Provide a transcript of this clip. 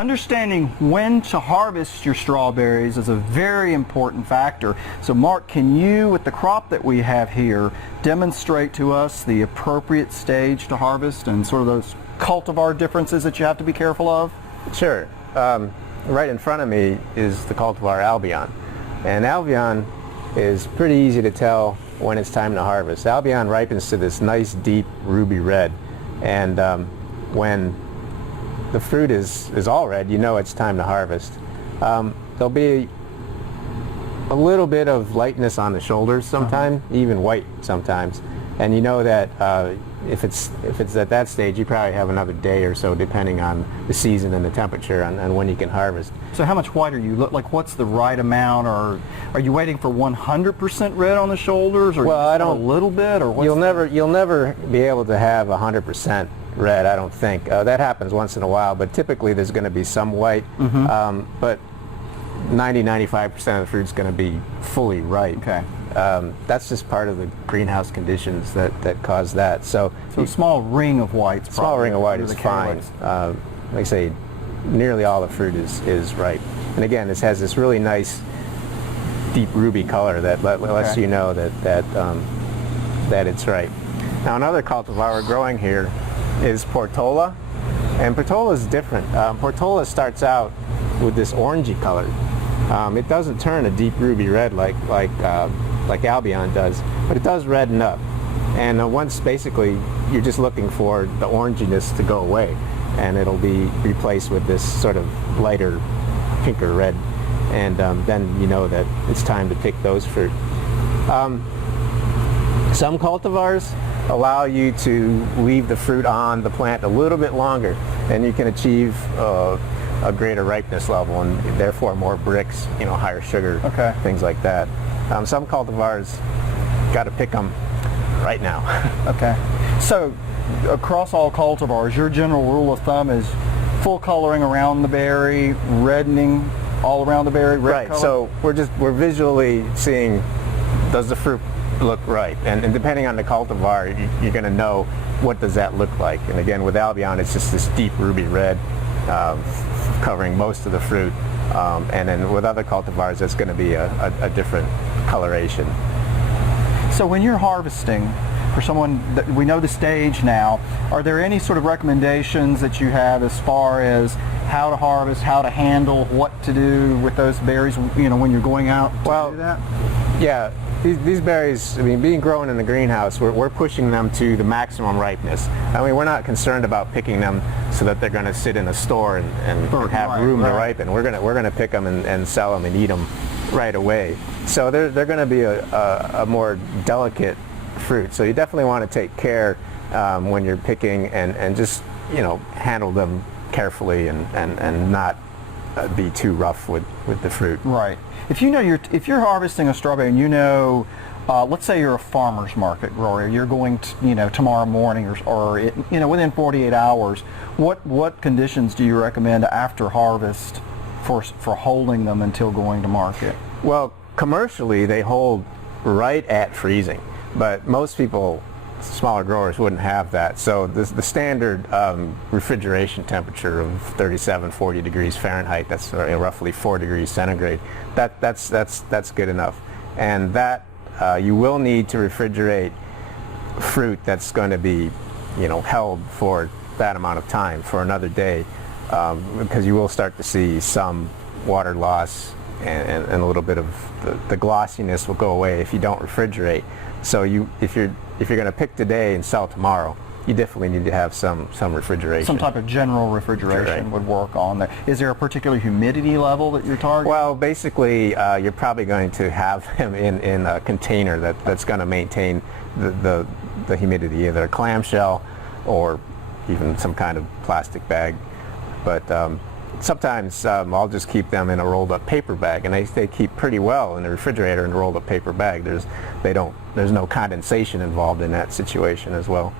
understanding when to harvest your strawberries is a very important factor. So Mark, can you, with the crop that we have here, demonstrate to us the appropriate stage to harvest and sort of those cultivar differences that you have to be careful of? Sure. Right in front of me is the cultivar Albie On. And Albie On is pretty easy to tell when it's time to harvest. Albie On ripens to this nice deep ruby red, and when the fruit is all red, you know it's time to harvest. There'll be a little bit of lightness on the shoulders sometimes, even white sometimes, and you know that if it's at that stage, you probably have another day or so, depending on the season and the temperature, and when you can harvest. So how much white are you? Like, what's the right amount, or are you waiting for 100% red on the shoulders, or well, I don't, a little bit, or what's you'll never be able to have 100% red, I don't think. That happens once in a while, but typically there's going to be some white, but 90-95% of the fruit's going to be fully ripe. Okay. That's just part of the greenhouse conditions that cause that. So a small ring of white. Small ring of white is fine. Like I say, nearly all the fruit is ripe. And again, this has this really nice deep ruby color that lets you know that it's ripe. Now another cultivar we're growing here is Portola, and Portola is different. Portola starts out with this orangey color. It doesn't turn a deep ruby red like Albie On does, but it does redden up. And once basically you're just looking for the oranginess to go away, and it'll be replaced with this sort of lighter pinker red, and then you know that it's time to pick those fruit. Some cultivars allow you to leave the fruit on the plant a little bit longer, and you can achieve a greater ripeness level, and therefore more bricks, higher sugar, things like that. Some cultivars, got to pick them right now. Okay. So across all cultivars, your general rule of thumb is full coloring around the berry, reddening all around the berry, red color? So we're visually seeing, does the fruit look right? And depending on the cultivar, you're going to know what does that look like. And again, with Albie On, it's just this deep ruby red covering most of the fruit. And then with other cultivars, it's going to be a different coloration. So when you're harvesting, for someone that we know the stage now, are there any sort of recommendations that you have as far as how to harvest, how to handle, what to do with those berries, when you're going out to do that? Yeah, these berries, being grown in the greenhouse, we're pushing them to the maximum ripeness. We're not concerned about picking them so that they're going to sit in a store and have room to ripen. We're going to pick them and sell them and eat them right away. So they're going to be a more delicate fruit. So you definitely want to take care when you're picking and just handle them carefully and not be too rough with the fruit. Right. If you're harvesting a strawberry and let's say you're a farmer's market grower, you're going to, tomorrow morning or within 48 hours, what conditions do you recommend after harvest for holding them until going to market? Well, commercially they hold right at freezing, but most people, smaller growers, wouldn't have that. So the standard refrigeration temperature of 37-40 degrees Fahrenheit, that's roughly 4 degrees centigrade, that's good enough. And that you will need to refrigerate fruit that's going to be held for that amount of time, for another day, because you will start to see some water loss, and a little bit of the glossiness will go away if you don't refrigerate. So if you're going to pick today and sell tomorrow, you definitely need to have some refrigeration. Some type of general refrigeration would work on there. Is there a particular humidity level that you're targeting? Well, basically, you're probably going to have them in a container that's going to maintain the humidity, either a clamshell or even some kind of plastic bag. But sometimes I'll just keep them in a rolled up paper bag, and they keep pretty well in the refrigerator in a rolled up paper bag. There's no condensation involved in that situation as well.